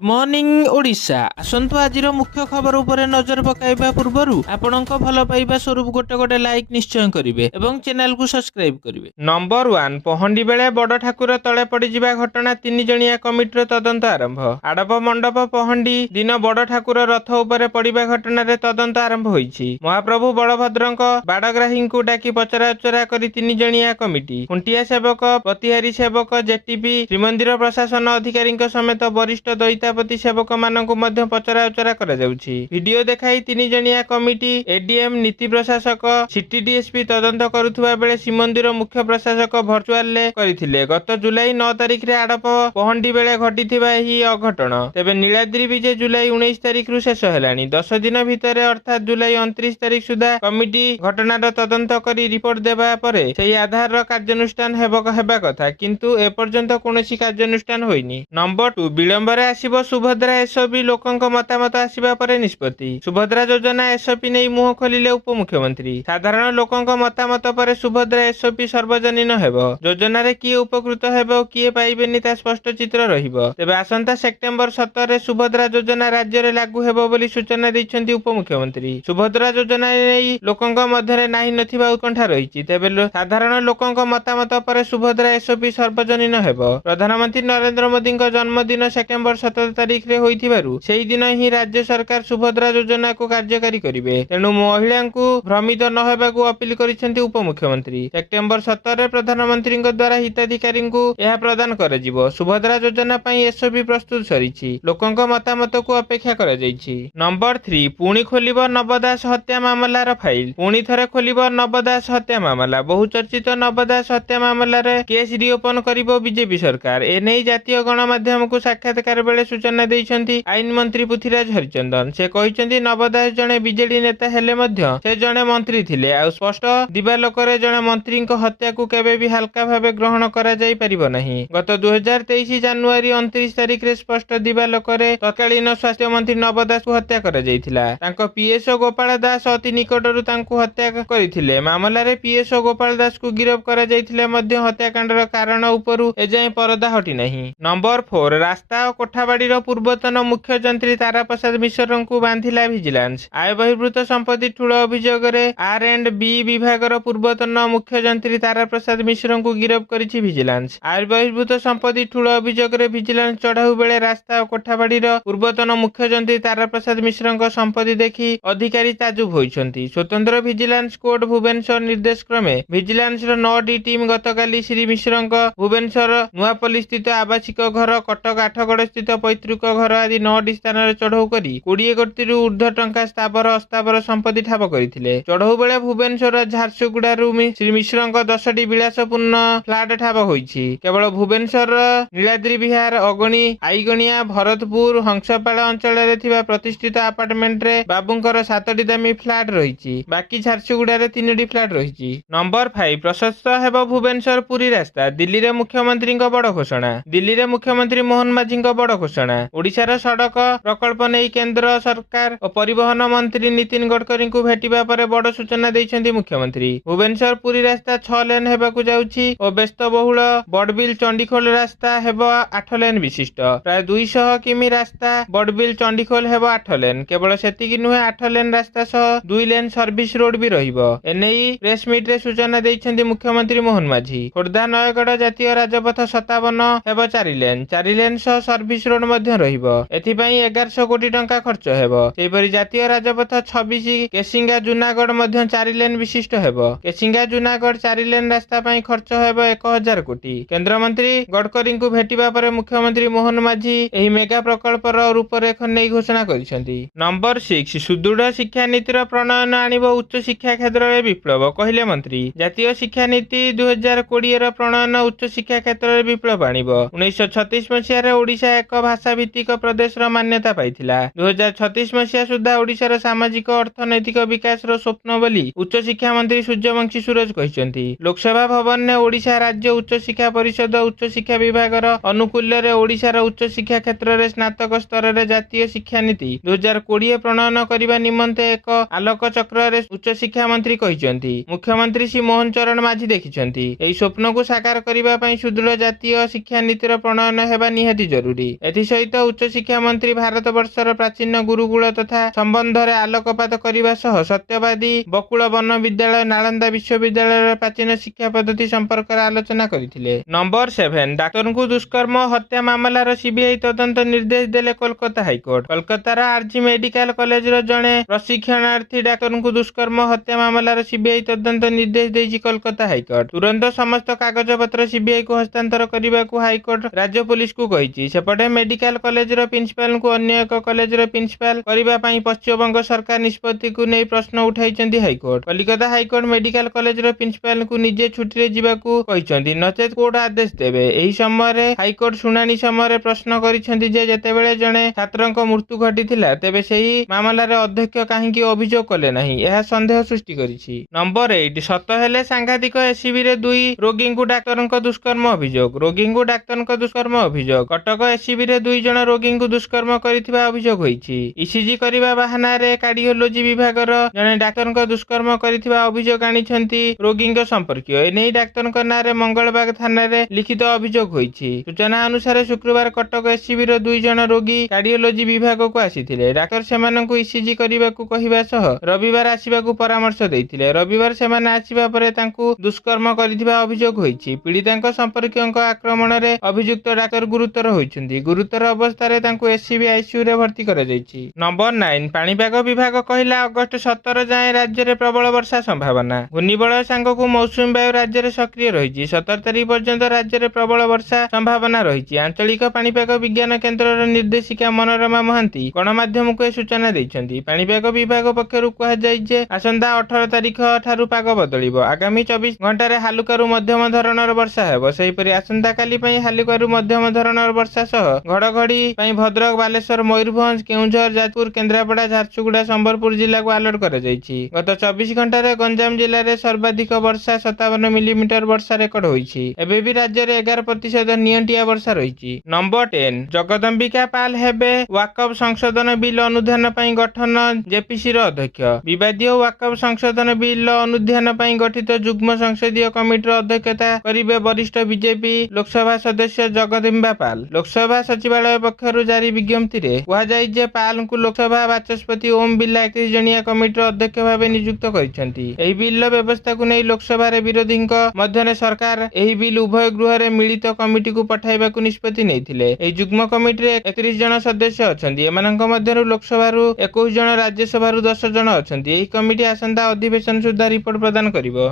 Morning Odisha आसंतु आजिर मुख्य खबर उपरे नजर पकाइबा पूर्वरु आपणक भल पाइबा स्वरूप गोटे गोटे लाइक निश्चय करिवे एवं चैनल को सब्सक्राइब करिवे। नंबर 1 पहंडी बेले बड़ ठाकुर तले पड़ी जिबा घटना 3 जणिया कमिटीर तदंत आरंभ। आडप मंडप पहंडी दिन बड़ ठाकुर रथ उपरे पड़िबा घटना रे तदंत आरंभ होईछि। महाप्रभु बलभद्रंक बाडग्राही को डाकी पचराउचरा करी 3 जणिया कमिटी खुंटिया सेवक प्रतिहारी सेवक जेटीपी श्रीमंदिर प्रशासन अधिकारी समेत वरिष्ठ दैतापति सेवक मानकु मध्य पचराउचरा करा जाउछि। वीडियो देखाई 3 जणिया कमिटी एडीएम नीति प्रशासक सिटी डीएसपी तदंत करुथुवा बेले श्रीमंदिर मुख्य प्रशासक वर्चुअल ले करिथिले। गत जुलाई 9 तारिख रे आडप पहंडी बेले घटिथिबा ही अघटन तेबे नीलाद्री विजय जुलाई 19 तारिख रु शेष हेलानी। 10 दिन भितरे अर्थात जुलाई 29 तारिख सुधा कमिटी घटनार तदंत करी रिपोर्ट देबा परे सेही आधार कार्यानुष्ठान हेबा कथा किंतु ए पर्यंत कोनोसी कार्यानुष्ठान होइनी। नंबर 2 विलंबरे आसीबो सुभद्रा एसओपी लोकंक मतामत आसीबा परे निष्पत्ति। सुभद्रा योजना एसओपी नै मुह खोलिले उपमुख्यमंत्री। साधारण लोकंक मतामत परे सुभद्रा एसओपी सर्वजनीन हेबो। योजना रे किए उपकृत हेबो किए पाइबेनी ता स्पष्ट चित्र रहिबो। तेबे आसंता सेप्टेम्बर 17 रे सुभद्रा योजना राज्य रे लागू हेबो बोली सूचना दैछन्ती उपमुख्यमंत्री। सुभद्रा योजना नै लोकंक मध्यरे नाही नथिबा उत्कंठा रहिछि। तेबे साधारण लोकंक मतामत परे सुभद्रा एसओपी सर्वजनीन हेबो। प्रधानमंत्री नरेंद्र मोदी जन्मदिन सेप्टेम्बर 17 तारिख रे होइथिबारु सेही दिन ही राज्य सरकार सुभद्रा योजना को कार्यकारी करिवे। तेणु महिला को भ्रमित न हेबाकू अपील करिसेंती उपमुख्यमंत्री। सेप्टेम्बर 17 रे प्रधानमंत्री द्वारा हिताधिकारी को यह प्रदान करा जिवो। सुभद्रा योजना पई एसओपी प्रस्तुत सरिछि। लोकंक मतामत को अपेक्षा करा जाइछि। नंबर 3 पुणी खोलिबो नवदास हत्या मामलार फाइल। पुणी थरे खोलिबो नवदास हत्या मामला। बहुचर्चित नवदास हत्या मामला रे केस रिओपन करिबो बीजेपी सरकार। एनै जातीय गणमाध्यम को साक्षात्कार बेले सूचना दैछन्ती आईन मंत्री पृथ्वीराज हरिचंदन। से कहिसन्ती नवदास जणे बीजेडी नेता हेले मध्य से जणे मंत्री थिले। आ स्पष्ट दिबालोकरे जणे मंत्री को हत्या को केबे भी हल्का भाबे ग्रहण करा जाई परिबो नाही। गत 2023 जनवरी 29 तारिख रे स्पष्ट दिबालोकरे तत्कालीन स्वास्थ्य मंत्री नवदास को हत्या करा जाइथिला। तांको पीएसओ गोपाल दास अति निकटरु तांको हत्या करिथिले। मामला रे पीएसओ गोपाल दास को गिरफ करा जाइथिले मध्य हत्याकांडर कारण उपरु एजाय परदा हटि नाही। नंबर 4 रास्ता और कोठाबाड़ी पूर्वतन मुख्य जंत्री तारा प्रसाद मिश्र को बांधिला विजिलेंस। आय बहिर्भूत संपत्ति ठूल अभियोग R&B विभाग पूर्वतन मुख्य जंत्री तारा प्रसाद मिश्र को गिरफ करिछि विजिलेंस। आय बहिर्भूत संपत्ति ठूल अभियोग विजिलेंस चढ़ाऊ बेले रास्ता और कोठाबाड़ी पूर्वतन मुख्य जंत्री तारा प्रसाद मिश्र संपत्ति देखि अधिकारी ताजुब होइछन्ति। स्वतंत्र विजिलेंस कोर्ट भुवनेश्वर निर्देश क्रमे विजिलेंस 9डी टीम गतकाली श्री मिश्र भुवनेश्वर नुआपल्ली स्थित आवासिक घर कटक आठगड़ स्थित पैतृक घर आदि 9टी स्थान चढ़ऊ करी 20 कोटी ऊर्ध्व टंका स्थावर अस्तावर संपत्ति ठाब करथिले। चढ़ऊ बेले भुवनेश्वर झारसुगुड़ारू श्री मिश्र 10टी विलासपूर्ण फ्लाट ठाब होइछि। केवल भुवनेश्वर नीलाद्री विहार अगणी आईगणिया भरतपुर हंसपाड़ अंचल रे थिबा प्रतिष्ठित अपार्टमेंट रे बाबूंकर 7टी दामी फ्लाट रहिछि। बाकी झारसुगुड़ा रे 3टी फ्लाट रहिछि। नंबर 5 प्रशस्त हेबो भुवनेश्वर पुरी रास्ता। दिल्ली रे मुख्यमंत्री बड़ घोषणा। दिल्ली रे मुख्यमंत्री मोहन माझी बड़ घोषणा। ओडिशार सड़क प्रकल्प नहीं केंद्र सरकार और परिवहन मंत्री नितिन गडकरी को भेटिबा परे बड़ सूचना दैछन्ती मुख्यमंत्री। भुवनेश्वर पुरी रास्ता 6 लेन हेबाकू जाउछि और व्यस्तबहुल बड़बिल चंडीखोल रास्ता हेबो 8 लेन विशिष्ट। प्राय 200 किमी रास्ता बड़बिल चंडीखोल हेबो 8 लेन। केवल सेतिकी नुहे 8 लेन रास्ता सह 2 लेन सर्विस रोड भी रहिबो। एनेई प्रेस मीट रे सूचना दैछन्ती मुख्यमंत्री मोहन माझी। खोर्धा नयगढ़ जातीय राजपथ 57 हेबो 4 लेन। 4 लेन सह सर्विस रोड मध्य रहिबो। एथिपाई 1100 कोटी टंका खर्च हेबो। सेहिपरि जातीय राजपथ 26 केसिंगा जुनागढ़ मध्य 4 लेन विशिष्ट हेबो। केसिंगा जुनागढ़ 4 लेन रास्ता पई खर्च हेबो 1000 कोटी। केंद्र मंत्री गडकरी को भेटिबा परे मुख्यमंत्री मोहन माझी एही मेगा प्रकल्पर रूपरेख नै घोषणा करिसेंती। नंबर 6 सुदृढ़ शिक्षा नीतिर प्रणयन आनिबो उच्च शिक्षा क्षेत्र रे विप्लव कहिले मंत्री। जातीय शिक्षा नीति 2020 र प्रणयन उच्च शिक्षा क्षेत्र रे विप्लव आनिबो। 1936 मसिया रे ओडिशा एक भाषा भित्तिक प्रदेश र मान्यता पाइथिला। 2036 मसिया सुधा ओडिशार सामाजिक अर्थनैतिक विकास रो स्वप्न बोली उच्च शिक्षा मंत्री सूर्यवंशी सूरज कहिसंती। लोकसभा भवन ने ओडिशा राज्य उच्च शिक्षा परिषद उच्च शिक्षा विभाग रो अनुकूल्य रे ओडिशार उच्च शिक्षा क्षेत्र रे स्नातक स्तर रे जातीय शिक्षा नीति 2020 प्रणयन करिबा निमंते एक आलोक चक्र रे उच्च शिक्षा मंत्री कहिसंती। मुख्यमंत्री श्री मोहन चरण माझी देखिसंती। एही स्वप्न को साकार करिबा पई सुदृढ़ जातीय शिक्षा नीतिर प्रणयन हेबा निहाती जरूरी। एथि ଏଥିସହିତ ଉଚ୍ଚଶିକ୍ଷା ମନ୍ତ୍ରୀ ଭାରତବର୍ଷର ପ୍ରାଚୀନ ଗୁରୁକୁଳ ତଥା ସମ୍ବନ୍ଧରେ ଆଲୋକପାତ କରିବା ସହ ସତ୍ୟବାଦୀ ବକୁଳ ବନ ବିଦ୍ୟାଳୟ ନାଳନ୍ଦା ବିଶ୍ୱବିଦ୍ୟାଳୟର ପ୍ରାଚୀନ ଶିକ୍ଷା ପଦ୍ଧତି ସମ୍ପର୍କରେ ଆଲୋଚନା କରିଥିଲେ। ନମ୍ବର 7 ଡାକ୍ତରଙ୍କୁ ଦୁଷ୍କର୍ମ ଓ ହତ୍ୟା ମାମଲାର ସିବିଆଇ ତଦନ୍ତ ନିର୍ଦ୍ଦେଶ ଦେଲେ କୋଲକାତା ହାଇକୋର୍ଟ। କୋଲକାତାର ଆର୍ଜି ମେଡିକାଲ କଲେଜର ଜଣେ ପ୍ରଶିକ୍ଷଣାର୍ଥୀ ଡାକ୍ତରଙ୍କୁ ଦୁଷ୍କର୍ମ ହତ୍ୟା ମାମଲାର ସିବିଆଇ ତଦନ୍ତ ନିର୍ଦ୍ଦେଶ ଦେଇଛି କୋଲକାତା ହାଇକୋର୍ଟ। ତୁରନ୍ତ ସମସ୍ତ କାଗଜପତ୍ର ସିବିଆଇକୁ ହସ୍ତାନ୍ତର କରିବାକୁ ହାଇକୋର୍ଟ ରାଜ୍ୟ ପୁଲିସକୁ କହିଛି। ସେପଟେ ମେଡିକାଲ କଲେଜର ପ୍ରିନ୍ସିପାଲଙ୍କୁ ଅନ୍ୟ ଏକ କଲେଜର ପ୍ରିନ୍ସିପାଲ କରିବା ପାଇଁ ପଶ୍ଚିମବଙ୍ଗ ସରକାର ନିଷ୍ପତ୍ତିକୁ ନେଇ ପ୍ରଶ୍ନ ଉଠାଇଛନ୍ତି ହାଇକୋର୍ଟ। କଲିକତା ହାଇକୋର୍ଟ ମେଡିକାଲ କଲେଜର ପ୍ରିନ୍ସିପାଲଙ୍କୁ ନିଜେ ଛୁଟିରେ ଯିବାକୁ କହିଛନ୍ତି, ନଚେତ୍ କୋର୍ଟ ଆଦେଶ ଦେବେ। ଏହି ସମୟରେ ହାଇକୋର୍ଟ ଶୁଣାଣି ସମୟରେ ପ୍ରଶ୍ନ କରିଛନ୍ତି ଯେ ଯେତେବେଳେ ଜଣେ ଛାତ୍ରଙ୍କ ମୃତ୍ୟୁ ଘଟିଥିଲା ତେବେ ସେହି ମାମଲାରେ ଅଧ୍ୟକ୍ଷ କାହିଁକି ଅଭିଯୋଗ କଲେ ନାହିଁ, ଏହା ସନ୍ଦେହ ସୃଷ୍ଟି କରିଛି। ନମ୍ବର 8 ସତ ହେଲେ ସାଂଘାତିକ ଏସ୍ସିବିରେ 2 ରୋଗୀଙ୍କୁ ଡାକ୍ତରଙ୍କ ଦୁଷ୍କର୍ମ ଅଭିଯୋଗ। ରୋଗୀଙ୍କୁ ଡାକ୍ତରଙ୍କ ଦୁଷ୍କର୍ମ ଅଭିଯୋଗ। କଟକ ଏସ୍ସିବିରେ 2 ଜଣ ରୋଗୀଙ୍କୁ ଦୁଷ୍କର୍ମ କରିଥିବା ଅଭିଯୋଗ ହୋଇଛି। ଇସିଜି କରିବା ବାହାନାରେ କାର୍ଡିଓଲୋଜି ବିଭାଗର ଜଣେ ଡାକ୍ତରଙ୍କ ଦୁଷ୍କର୍ମ କରିଥିବା ଅଭିଯୋଗ ଆଣିଛନ୍ତି ରୋଗୀଙ୍କ ସମ୍ପର୍କୀୟ। ଏନେଇ ଡାକ୍ତରଙ୍କ ନାଁରେ ମଙ୍ଗଳବାଗ ଥାନାରେ ଲିଖିତ ଅଭିଯୋଗ ହୋଇଛି। ସୂଚନା ଅନୁସାରେ ଶୁକ୍ରବାର କଟକ ଏସ୍ସିବିର 2 ଜଣ ରୋଗୀ କାର୍ଡିଓଲୋଜି ବିଭାଗକୁ ଆସିଥିଲେ। ଡାକ୍ତର ସେମାନଙ୍କୁ ଇସିଜି କରିବାକୁ କହିବା ସହ ରବିବାର ଆସିବାକୁ ପରାମର୍ଶ ଦେଇଥିଲେ। ରବିବାର ସେମାନେ ଆସିବା ପରେ ତାଙ୍କୁ ଦୁଷ୍କର୍ମ କରିଥିବା ଅଭିଯୋଗ ହୋଇଛି। ପୀଡ଼ିତାଙ୍କ ସମ୍ପର୍କୀୟଙ୍କ ଆକ୍ରମଣରେ ଅଭିଯୁକ୍ତ ଡାକ୍ତର ଗୁରୁତର ହୋଇଛନ୍ତି। ଗୁରୁତର ଅବସ୍ଥାରେ ତାଙ୍କୁ ଏସ୍ସିବି ଆଇସିୟୁରେ ଭର୍ତ୍ତି କରାଯାଇଛି। ନମ୍ବର 9 ପାଣିପାଗ ବିଭାଗ କହିଲା ଅଗଷ୍ଟ 17 ଯାଏଁ ରାଜ୍ୟରେ ପ୍ରବଳ ବର୍ଷା ସମ୍ଭାବନା। ଘୂର୍ଣ୍ଣିବଳୟ ସାଙ୍ଗକୁ ମୌସୁମୀ ବାୟୁ ରାଜ୍ୟରେ ସକ୍ରିୟ ରହିଛି। 17 ତାରିଖ ପର୍ଯ୍ୟନ୍ତ ରାଜ୍ୟରେ ପ୍ରବଳ ବର୍ଷା ସମ୍ଭାବନା ରହିଛି। ଆଞ୍ଚଳିକ ପାଣିପାଗ ବିଜ୍ଞାନ କେନ୍ଦ୍ରର ନିର୍ଦ୍ଦେଶିକା ମନୋରମା ମହାନ୍ତି ଗଣମାଧ୍ୟମକୁ ଏ ସୂଚନା ଦେଇଛନ୍ତି। ପାଣିପାଗ ବିଭାଗ ପକ୍ଷରୁ କୁହାଯାଇଛି ଯେ ଆସନ୍ତା 18 ତାରିଖ ଠାରୁ ପାଗ ବଦଳିବ। ଆଗାମୀ 24 ଘଣ୍ଟାରେ ହାଲୁକାରୁ ମଧ୍ୟମ ଧରଣର ବର୍ଷା ହେବ। ସେହିପରି ଆସନ୍ତାକାଲି ପାଇଁ ହାଲୁକାରୁ ମଧ୍ୟମ ଧରଣର ବର୍ଷା ସହ ଘଡ଼ଘଡ଼ି ପାଇଁ ଭଦ୍ରକ, ବାଲେଶ୍ୱର, ମୟୂରଭଞ୍ଜ, କେଉଁଝର, ଯାଜପୁର, କେନ୍ଦ୍ରାପଡ଼ା, ଝାରସୁଗୁଡ଼ା, ସମ୍ବଲପୁର ଜିଲ୍ଲାକୁ ଆଲର୍ଟ କରାଯାଇଛି। ଗତ 24 ଘଣ୍ଟାରେ ଗଞ୍ଜାମ ଜିଲ୍ଲାରେ ସର୍ବାଧିକ ବର୍ଷା 57 ମିଲିମିଟର ବର୍ଷା ରେକର୍ଡ ହୋଇଛି। ଏବେ ବି ରାଜ୍ୟରେ 11% ନିଅଣ୍ଟିଆ ବର୍ଷା ରହିଛି। ନମ୍ବର 10 ଜଗଦମ୍ବିକା ପାଲ ହେବେ ୱାକଫ ସଂଶୋଧନ ବିଲ୍ ଅନୁଧ୍ୟାନ ପାଇଁ ଗଠନ ଜେପିସିର ଅଧ୍ୟକ୍ଷ। ବିବାଦୀୟ ୱାକଫ ସଂଶୋଧନ ବିଲ୍ ଅନୁଧ୍ୟାନ ପାଇଁ ଗଠିତ ଯୁଗ୍ମ ସଂସଦୀୟ କମିଟିର ଅଧ୍ୟକ୍ଷତା କରିବେ ବରିଷ୍ଠ ବିଜେପି ଲୋକସଭା ସଦସ୍ୟ ଜଗଦମ୍ବିକା ପାଲ। ଲୋକସଭା ସଚିବାଳୟ ପକ୍ଷରୁ ଜାରି ବିଜ୍ଞପ୍ତିରେ କୁହାଯାଇଛି ଯେ ପାଲଙ୍କୁ ଲୋକସଭା ବାଚସ୍ପତି ଓମ୍ ବିର୍ଲା 31 ଜଣିଆ କମିଟିର ଅଧ୍ୟକ୍ଷ ଭାବେ ନିଯୁକ୍ତ କରିଛନ୍ତି। ଏହି ବିଲ୍ର ବ୍ୟବସ୍ଥାକୁ ନେଇ ଲୋକସଭାରେ ବିରୋଧୀଙ୍କ ମଧ୍ୟରେ ସରକାର ଏହି ବିଲ୍ ଉଭୟ ଗୃହରେ ମିଳିତ କମିଟିକୁ ପଠାଇବାକୁ ନିଷ୍ପତ୍ତି ନେଇଥିଲେ। ଏହି ଯୁଗ୍ମ କମିଟିରେ 31 ଜଣ ସଦସ୍ୟ ଅଛନ୍ତି। ଏମାନଙ୍କ ମଧ୍ୟରୁ ଲୋକସଭାରୁ 21 ଜଣ, ରାଜ୍ୟସଭାରୁ 10 ଜଣ ଅଛନ୍ତି। ଏହି କମିଟି ଆସନ୍ତା ଅଧିବେଶନ ସୁଦ୍ଧା ରିପୋର୍ଟ ପ୍ରଦାନ କରିବ।